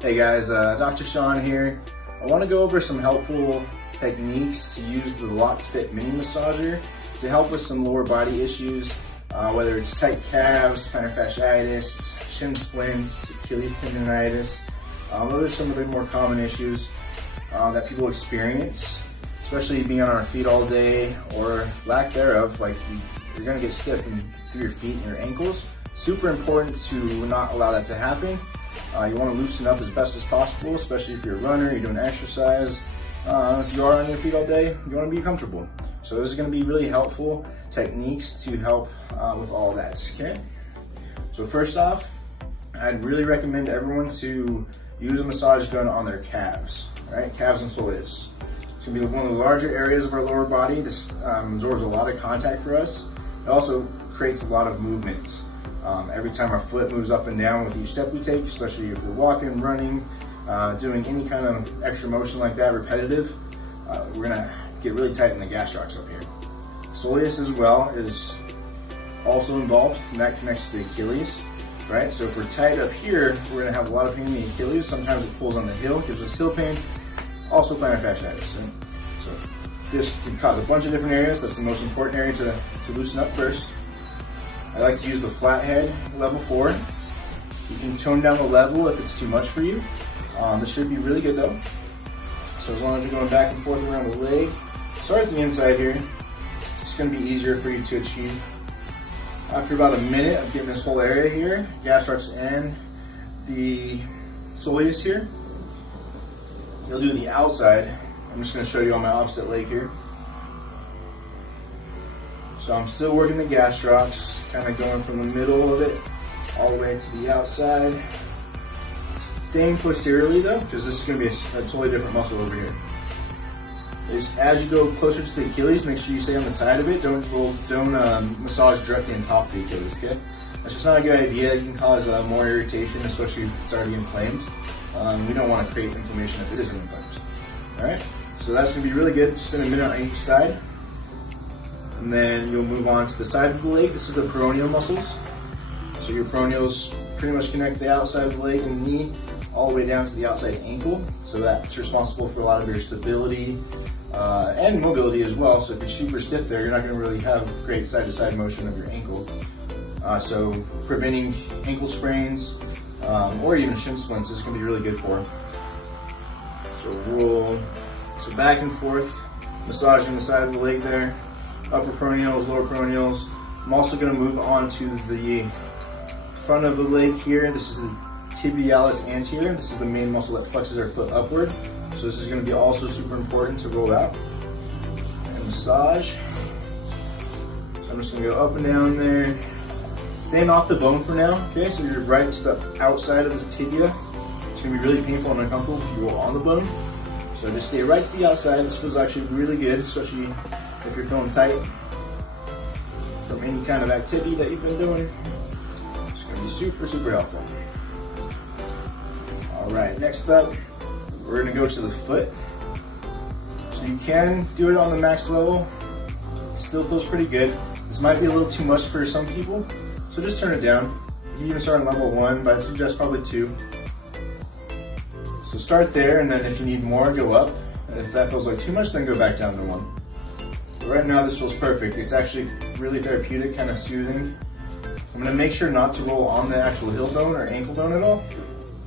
Hey guys, Dr. Sean here. I want to go over some helpful techniques to use the Lotsfit mini massager to help with some lower body issues, whether it's tight calves, plantar fasciitis, shin splints, Achilles tendonitis. Those are some of the more common issues that people experience, especially being on our feet all day or lack thereof. Like you're gonna get stiff through your feet and your ankles. Super important to not allow that to happen. You want to loosen up as best as possible, especially if you're a runner, you're doing exercise. If you are on your feet all day, you want to be comfortable. So this is going to be really helpful techniques to help with all that, okay? So first off, I'd really recommend everyone to use a massage gun on their calves, right? Calves and soleus. It's going to be one of the larger areas of our lower body. This absorbs a lot of contact for us. It also creates a lot of movement. Every time our foot moves up and down with each step we take, especially if we're walking, running, doing any kind of extra motion like that, repetitive, we're gonna get really tight in the gastrocs up here. Soleus as well is also involved, and that connects to the Achilles, right? So if we're tight up here, we're gonna have a lot of pain in the Achilles. Sometimes it pulls on the heel, gives us heel pain, also plantar fasciitis. Right? So this can cause a bunch of different areas. That's the most important area to loosen up first. I like to use the flathead level 4. You can tone down the level if it's too much for you. This should be really good though. So as long as you're going back and forth around the leg, start at the inside here. It's going to be easier for you to achieve. After about a minute of getting this whole area here, gastrocs and the soleus here, you'll do the outside. I'm just going to show you on my opposite leg here. So I'm still working the gastrocs, kind of going from the middle of it all the way to the outside. Staying posteriorly though, because this is going to be a totally different muscle over here. As you go closer to the Achilles, make sure you stay on the side of it. Don't massage directly on top of the Achilles, okay? That's just not a good idea. It can cause more irritation, especially if it's already inflamed. We don't want to create inflammation if it isn't inflamed. All right, so that's going to be really good. Spend a minute on each side. And then you'll move on to the side of the leg. This is the peroneal muscles. So your peroneals pretty much connect the outside of the leg and knee all the way down to the outside ankle. So that's responsible for a lot of your stability and mobility as well. So if you're super stiff there, you're not going to really have great side-to-side motion of your ankle. So preventing ankle sprains or even shin splints is going to be really good for. So roll, so back and forth, massaging the side of the leg there. Upper peroneals, lower peroneals. I'm also going to move on to the front of the leg here. This is the tibialis anterior. This is the main muscle that flexes our foot upward. So this is going to be also super important to roll out and massage. So I'm just going to go up and down there. Staying off the bone for now, okay? So you're right to the outside of the tibia. It's going to be really painful and uncomfortable if you roll on the bone. So just stay right to the outside. This feels actually really good, especially if you're feeling tight from any kind of activity that you've been doing. It's going to be super, super helpful. All right, next up, we're going to go to the foot. So you can do it on the max level. It still feels pretty good. This might be a little too much for some people, so just turn it down. You can even start on level 1, but I suggest probably 2. So start there, and then if you need more, go up. And if that feels like too much, then go back down to 1. Right now this feels perfect. It's actually really therapeutic, kind of soothing. I'm gonna make sure not to roll on the actual heel bone or ankle bone at all.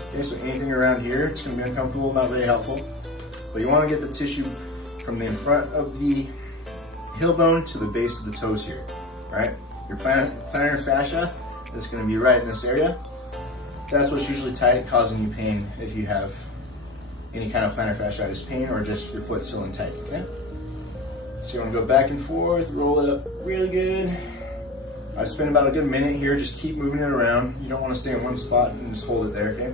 Okay, so anything around here, it's gonna be uncomfortable, not very helpful. But you wanna get the tissue from the in front of the heel bone to the base of the toes here, right? Your plantar fascia is gonna be right in this area. That's what's usually tight, causing you pain if you have any kind of plantar fasciitis pain or just your foot's feeling tight, okay? So you want to go back and forth, roll it up really good. I spend about a good minute here, just keep moving it around. You don't want to stay in one spot and just hold it there, okay?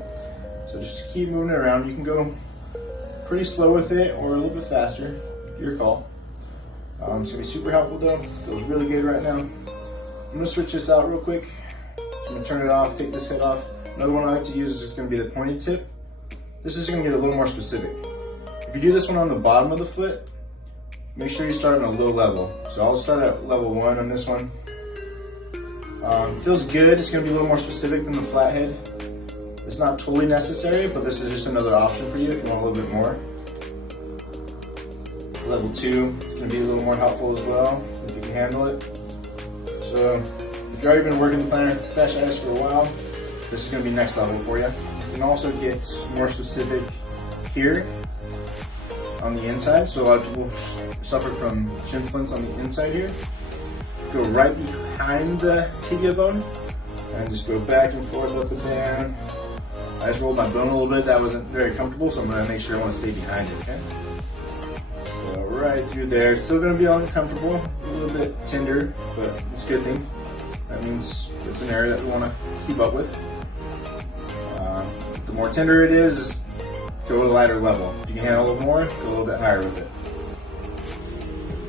So just keep moving it around. You can go pretty slow with it or a little bit faster, your call. It's going to be super helpful though. Feels really good right now. I'm going to switch this out real quick. So I'm going to turn it off, take this head off. Another one I like to use is just going to be the pointed tip. This is going to get a little more specific. If you do this one on the bottom of the foot, make sure you start on a low level. So I'll start at level 1 on this one. Feels good. It's going to be a little more specific than the flathead. It's not totally necessary, but this is just another option for you if you want a little bit more. Level 2 is going to be a little more helpful as well, if you can handle it. So if you've already been working the plantar fasciitis for a while, this is going to be next level for you. You can also get more specific here on the inside. So a lot of people suffer from shin splints on the inside here. Go right behind the tibia bone and just go back and forth, up and down. I just rolled my bone a little bit. That wasn't very comfortable, so I'm going to make sure I want to stay behind it, okay? So right through there. It's still going to be uncomfortable, a little bit tender, but it's a good thing. That means it's an area that we want to keep up with. The more tender it is, go to a lighter level. If you can handle a little more, go a little bit higher with it.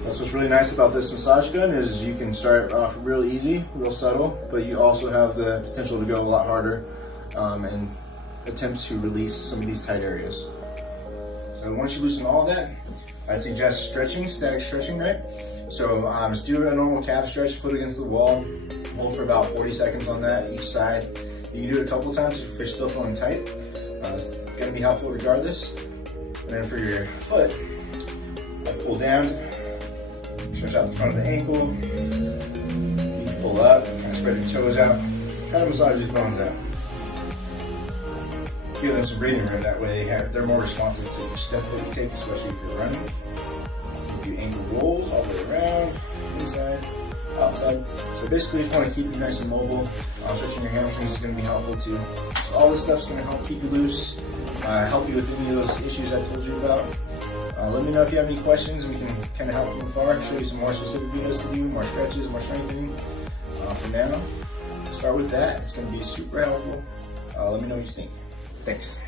That's what's really nice about this massage gun is you can start off real easy, real subtle, but you also have the potential to go a lot harder and attempt to release some of these tight areas. So once you loosen all that, I suggest stretching, static stretching, right? So just do a normal calf stretch, foot against the wall, hold for about 40 seconds on that each side. You can do it a couple of times if you're still feeling tight. It's gonna be helpful regardless. And then for your foot, pull down, stretch out the front of the ankle, you can pull up, kind of spread your toes out, kind of massage these bones out. Give them some breathing room, that way they're more responsive to your step that you take, especially if you're running. You do ankle rolls all the way around, inside, outside. So basically, if you want to keep you nice and mobile, stretching your hamstrings is going to be helpful too. So all this stuff's going to help keep you loose, help you with any of those issues I told you about. Let me know if you have any questions and we can kind of help from afar, show you some more specific videos to do, more stretches, more strengthening. For now, start with that. It's going to be super helpful. Let me know what you think. Thanks.